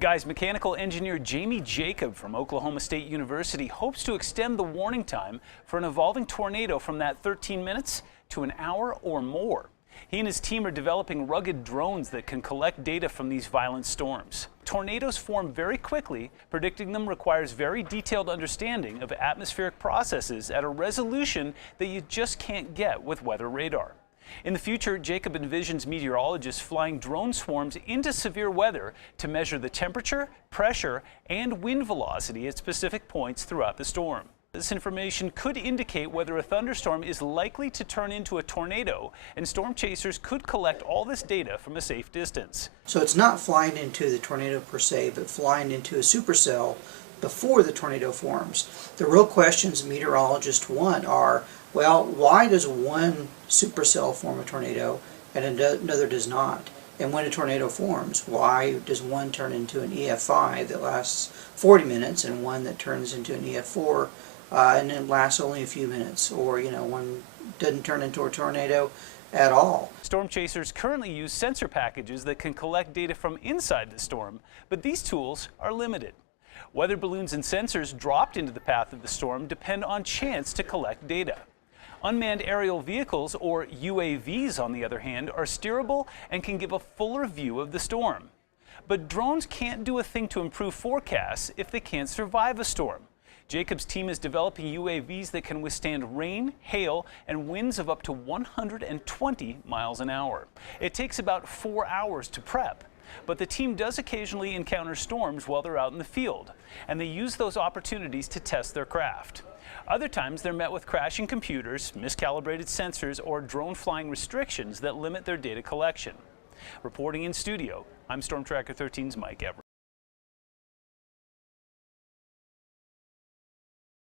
Guys, mechanical engineer Jamie Jacob from Oklahoma State University hopes to extend the warning time for an evolving tornado from that 13 minutes to an hour or more. He and his team are developing rugged drones that can collect data from these violent storms. Tornadoes form very quickly. Predicting them requires very detailed understanding of atmospheric processes at a resolution that you just can't get with weather radar. In the future, Jacob envisions meteorologists flying drone swarms into severe weather to measure the temperature, pressure, and wind velocity at specific points throughout the storm. This information could indicate whether a thunderstorm is likely to turn into a tornado, and storm chasers could collect all this data from a safe distance. So it's not flying into the tornado per se, but flying into a supercell before the tornado forms. The real questions meteorologists want are, well, why does one supercell form a tornado and another does not? And when a tornado forms, why does one turn into an EF5 that lasts 40 minutes and one that turns into an EF4 and then lasts only a few minutes? Or, one doesn't turn into a tornado at all. Storm chasers currently use sensor packages that can collect data from inside the storm, but these tools are limited. Weather balloons and sensors dropped into the path of the storm depend on chance to collect data. Unmanned aerial vehicles, or UAVs, on the other hand, are steerable and can give a fuller view of the storm. But drones can't do a thing to improve forecasts if they can't survive a storm. Jacob's team is developing UAVs that can withstand rain, hail, and winds of up to 120 miles an hour. It takes about 4 hours to prep. But the team does occasionally encounter storms while they're out in the field, and they use those opportunities to test their craft. Other times they're met with crashing computers, miscalibrated sensors, or drone flying restrictions that limit their data collection. Reporting in studio, I'm Storm Tracker 13's Mike Everett.